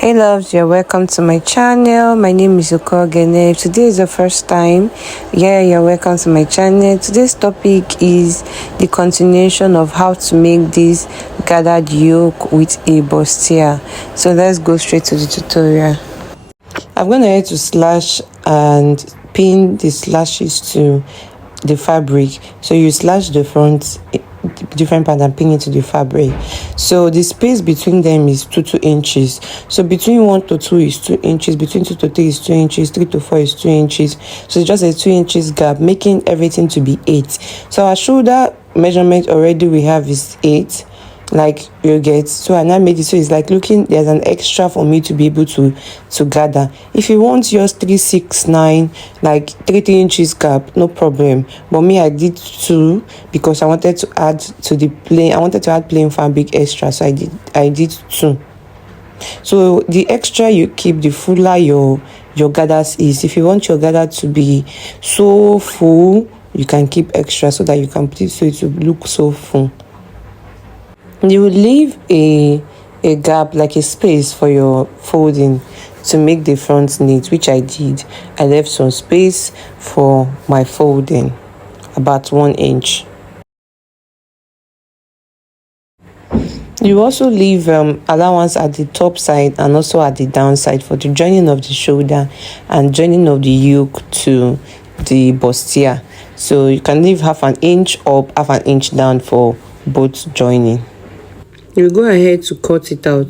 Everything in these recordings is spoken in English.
Hey loves, you're welcome to my channel. My name is Yoke. If today is the first time, you're welcome to my channel. Today's topic is the continuation of how to make this gathered yoke with a bustier. So let's go straight to the tutorial. I'm going to head to slash and pin the slashes to the fabric. So you slash the front different part and pin it to the fabric. So the space between them is 2 inches. So between 1 to 2 is 2 inches, between 2 to 3 is 2 inches, 3 to 4 is 2 inches. So it's just a 2 inches gap, making everything to be 8. So our shoulder measurement already we have is 8, like you get. So I now made it so it's like looking, there's an extra for me to be able to gather. If you want yours 3, 6, 9, like 3 inches gap, no problem, but me I did 2 because I wanted to add to the plain, I wanted to add plain fabric extra, so I did 2. So the extra you keep, the fuller your gathers is. If you want your gather to be so full, you can keep extra so that you can put it so it will look so full. You will leave a gap, like a space for your folding to make the front neat, which I did. I left some space for my folding, about 1 inch. You also leave allowance at the top side and also at the down side for the joining of the shoulder and joining of the yoke to the bustier. So you can leave half an inch up, half an inch down for both joining. You go ahead to cut it out.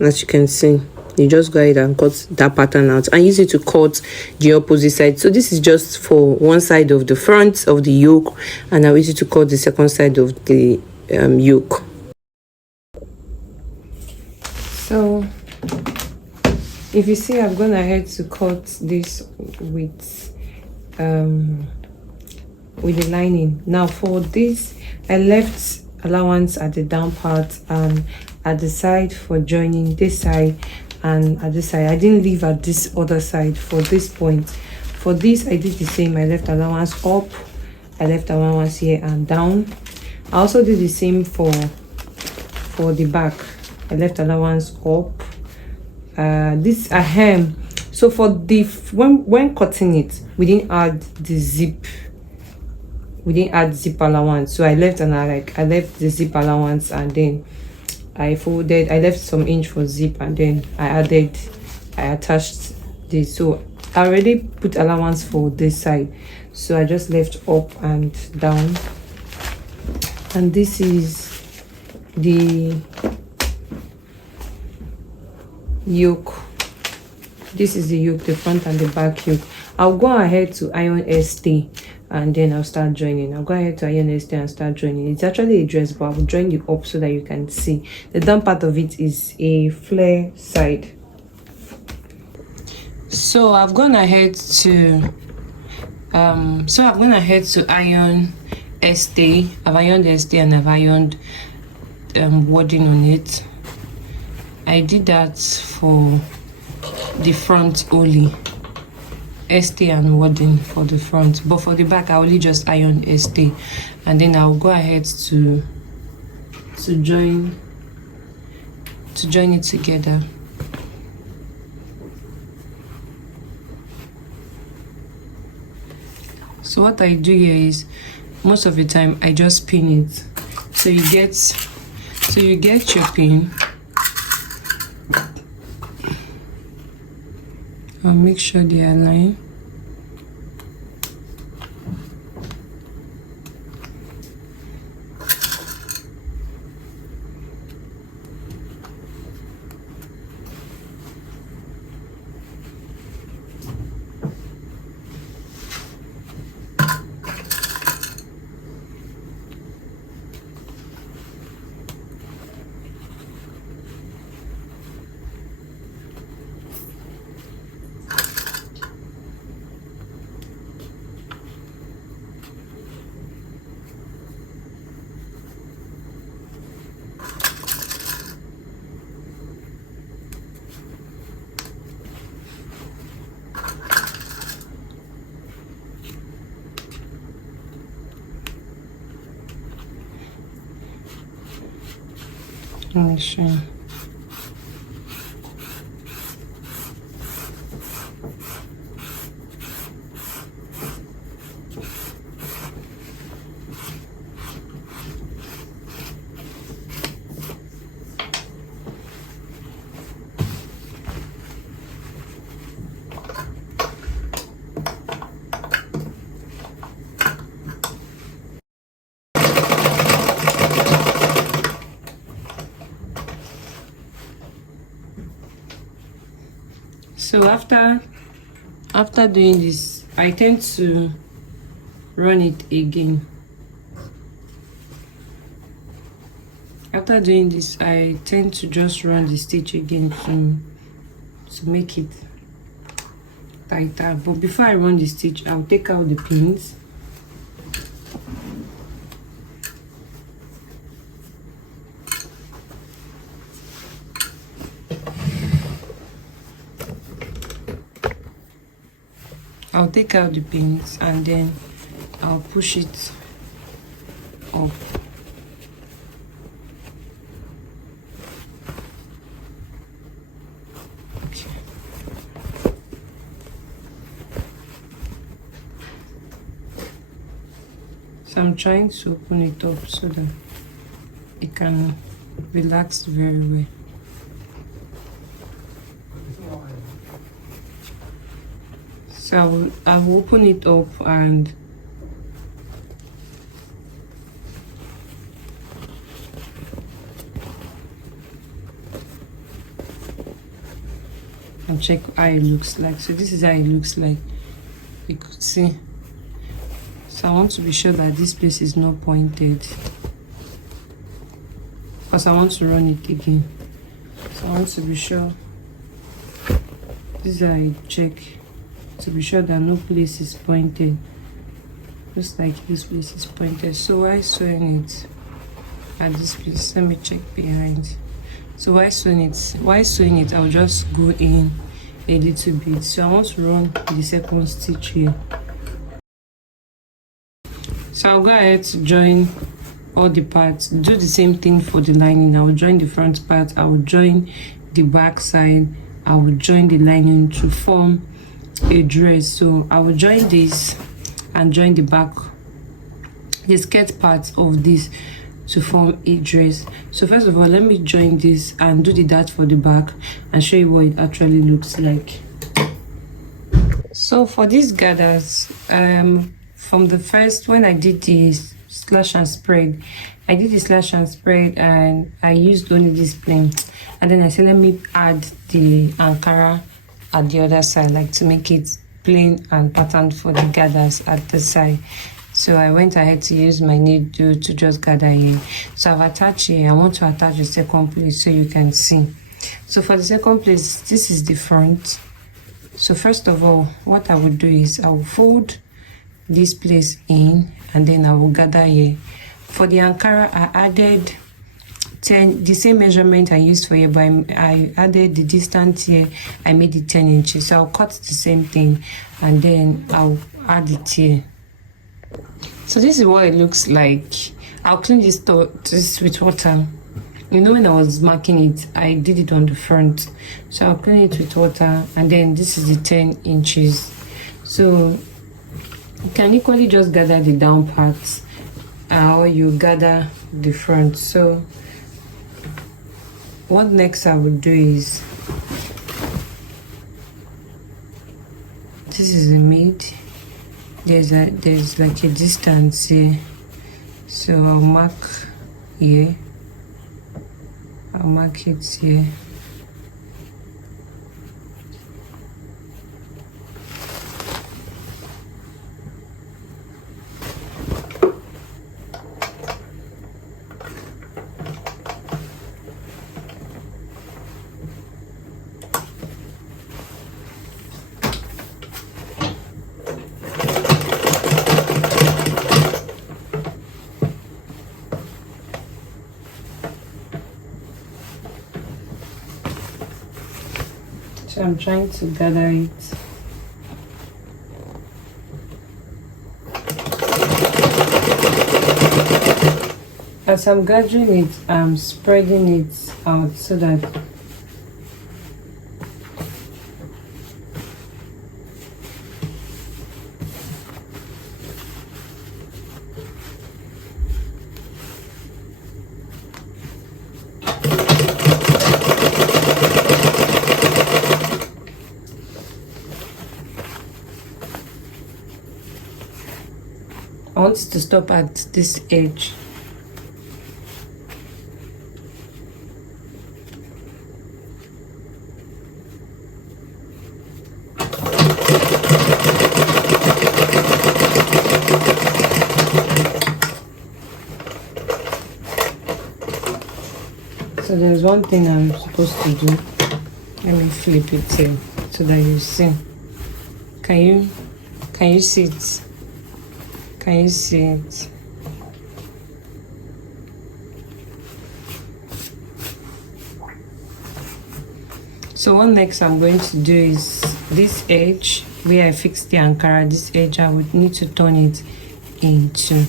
As you can see, you just go ahead and cut that pattern out and use it to cut the opposite side. So this is just for one side of the front of the yoke, and I'll use it to cut the second side of the yoke. So if you see, I've gone ahead to cut this with the lining. Now for this, I left allowance at the down part and at the side for joining this side and at this side. I didn't leave at this other side for this point. For this I did the same. I left allowance up, I left allowance here and down. I also did the same for the back. I left allowance up. This a hem. So for the when cutting it, we didn't add the zip. We didn't add zip allowance, so I left I left the zip allowance, and then I folded. I left some inch for zip, and then I attached this. So I already put allowance for this side, so I just left up and down. And this is the yoke. This is the yoke, the front and the back yoke. I'll go ahead to iron ST and then I'll start joining. I'll go ahead to iron ST and start joining. It's actually a dress, but I'll join the up so that you can see. The down part of it is a flare side. So I've gone ahead to iron ST. I've ironed ST and I've ironed wording on it. I did that for the front only, ST and wording for the front, but for the back I only just iron ST, and then I'll go ahead to join it together. So what I do here is, most of the time I just pin it. So you get your pin. I'll make sure they align. Let me show you. So after doing this, I tend to run it again. After doing this, I tend to just run the stitch again to make it tighter. But before I run the stitch, I'll take out the pins. I'll take out the pins and then I'll push it up. Okay. So I'm trying to open it up so that it can relax very well. So I'll open it up and I'll check how it looks like. So this is how it looks like. You could see. So I want to be sure that this place is not pointed, because I want to run it again. So I want to be sure. This is how I check, to be sure that no place is pointed, just like this place is pointed. So while sewing it at this place, let me check behind. So while sewing it, I'll just go in a little bit. So I want to run the second stitch here. So I'll go ahead to join all the parts. Do the same thing for the lining. I will join the front part, I will join the back side, I will join the lining to form a dress. So I will join this and join the back, the skirt part of this to form a dress. So first of all, let me join this and do the dart for the back and show you what it actually looks like. So for these gathers, from the first, when I did the slash and spread, I did the slash and spread and I used only this plain, and then I said let me add the Ankara at the other side, like to make it plain and patterned for the gathers at the side. So I went ahead to use my needle to just gather here. So I've attached here. I want to attach the second place so you can see. So for the second place, this is the front. So first of all, what I will do is I will fold this place in and then I will gather here. For the Ankara, I added 10, the same measurement I used for here, but I added the distance here. I made it 10 inches. So I'll cut the same thing and then I'll add it here. So this is what it looks like. I'll clean this with water. You know, when I was marking it, I did it on the front. So I'll clean it with water and then this is the 10 inches. So you can equally just gather the down parts or you gather the front. So what next I will do is, this is a mid. There's like a distance here, so I'll mark here. I'll mark it here. So I'm trying to gather it. As I'm gathering it, I'm spreading it out so that I want it to stop at this edge. So there's one thing I'm supposed to do. Let me flip it here so that you see. Can you see it? Can you see it? So what next I'm going to do is this edge where I fixed the Ankara, this edge I would need to turn it into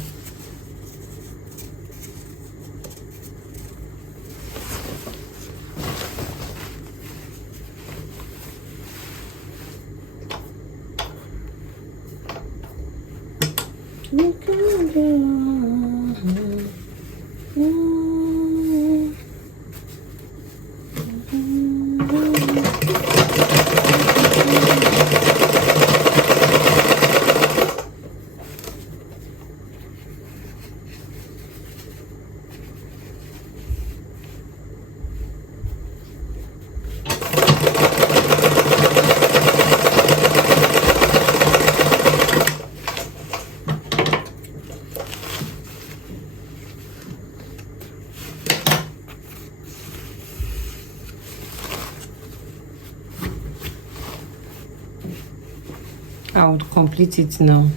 I would complete it now.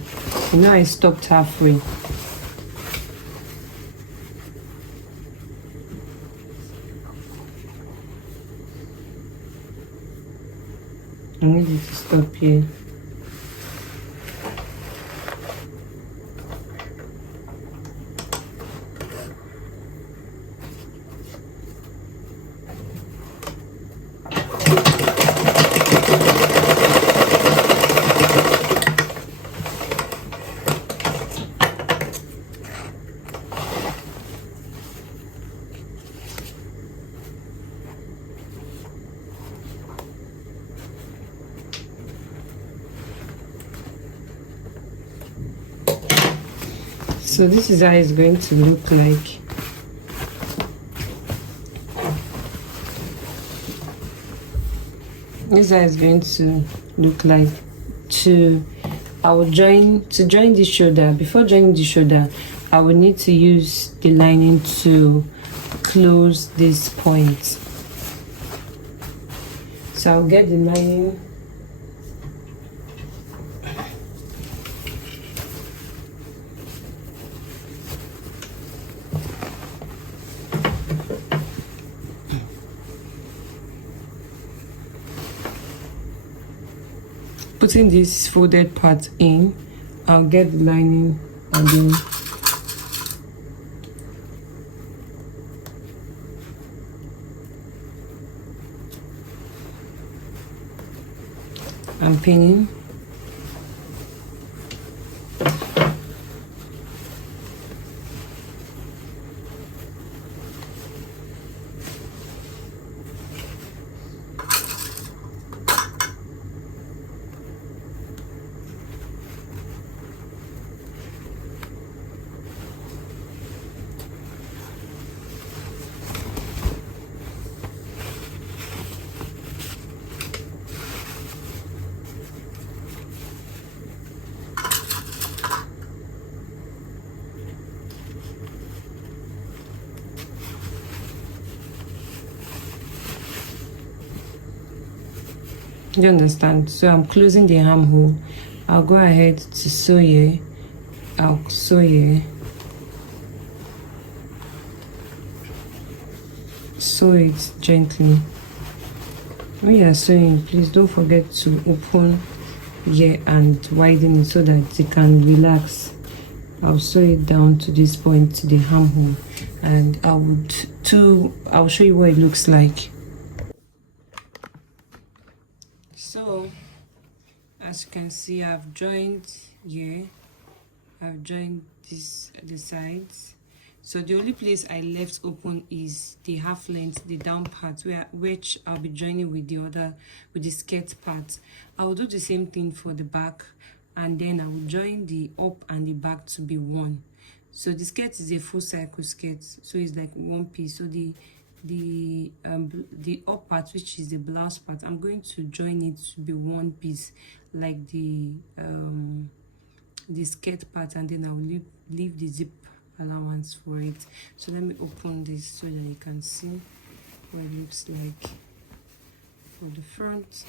You know, I stopped halfway. I needed to stop here. So this is how it's going to look like. This is how it's going to look like. I will join the shoulder. Before joining the shoulder, I will need to use the lining to close this point. So I'll get the lining. Putting this folded part in, I'll get the lining and then I'm pinning. You understand? So I'm closing the armhole. I'll go ahead to sew here. I'll sew here. Sew it gently. When you are sewing, please don't forget to open here and widen it so that it can relax. I'll sew it down to this point, to the armhole, and I'll show you what it looks like. So as you can see, I've joined here, I've joined the sides. So the only place I left open is the half length, the down part, which I'll be joining with the skirt part. I will do the same thing for the back, and then I will join the up and the back to be one. So the skirt is a full circle skirt, so it's like one piece. So the up part, which is the blouse part, I'm going to join it to be one piece, like the skirt part, and then I will leave the zip allowance for it. So let me open this so that you can see. what it looks like for the front.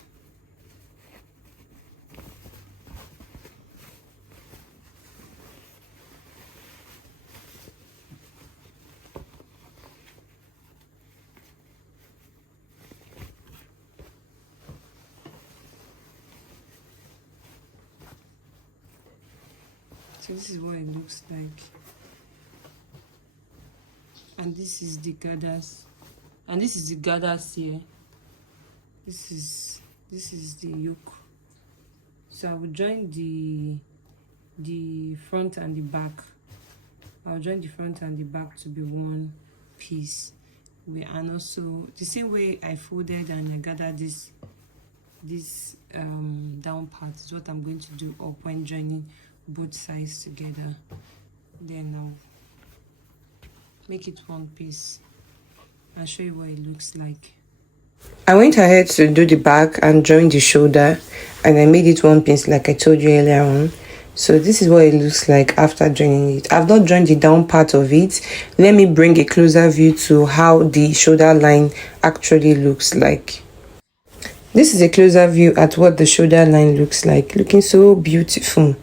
So this is what it looks like, and this is the gathers, and this is the gathers here. This is the yoke. So I will join the front and the back. I'll join the front and the back to be one piece. And also the same way I folded and I gathered this down part is what I'm going to do up when joining both sides together. Then I'll make it one piece and show you what it looks like. I went ahead to do the back and join the shoulder, and I made it one piece like I told you earlier on. So this is what it looks like after joining it. I've not joined the down part of it. Let me bring a closer view to how the shoulder line actually looks like. This is a closer view at what the shoulder line looks like, looking so beautiful.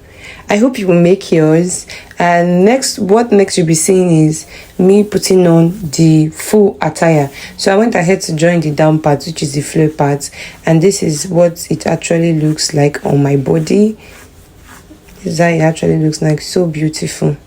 I hope you will make yours. And what next you'll be seeing is me putting on the full attire. So I went ahead to join the down part, which is the flare part, and this is what it actually looks like on my body. This is how it actually looks like, so beautiful.